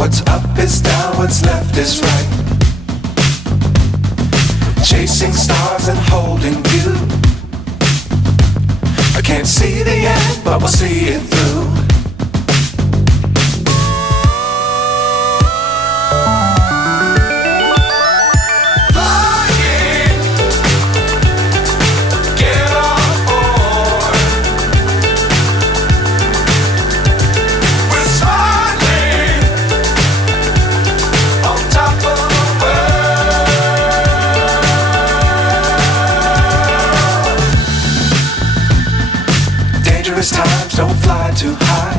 What's up is down, what's left is right. Chasing stars and holding you. I can't see the end, but we'll see it through. Dangerous times, don't fly too high.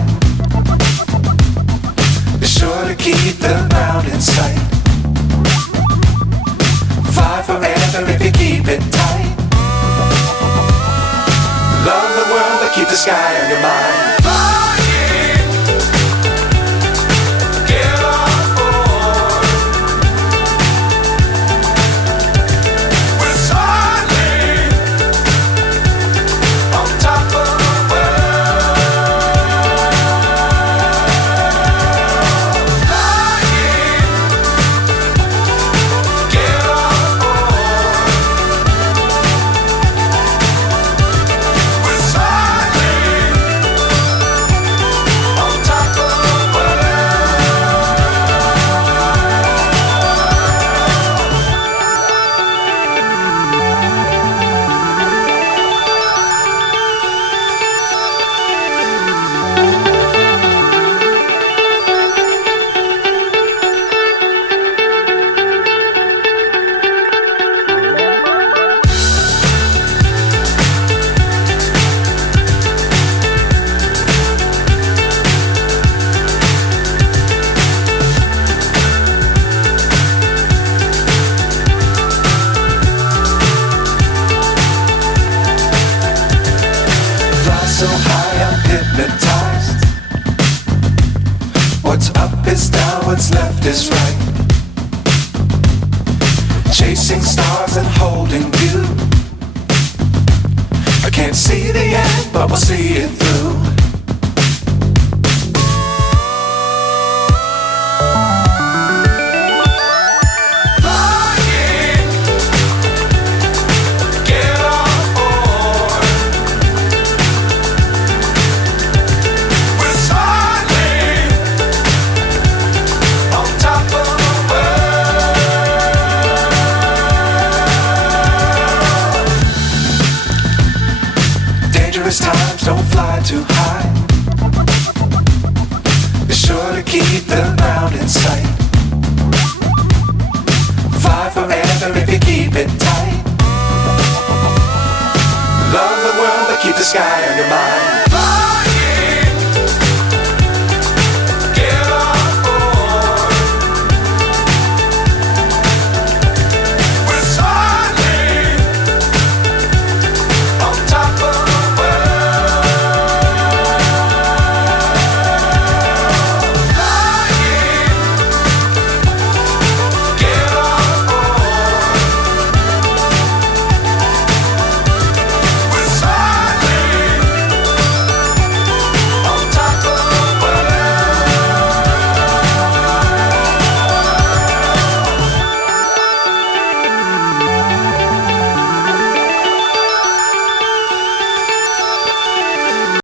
Be sure to keep the ground in sight. Fly forever if you keep it tight. Love the world, but keep the sky on your mind. So high, I'm hypnotized. What's up is down, what's left is right. Chasing stars and holding you. I can't see the end, but we'll see it through. Dangerous times, don't fly too high. Be sure to keep the ground in sight. Fly forever if you keep it tight. Love the world, but keep the sky on your mind.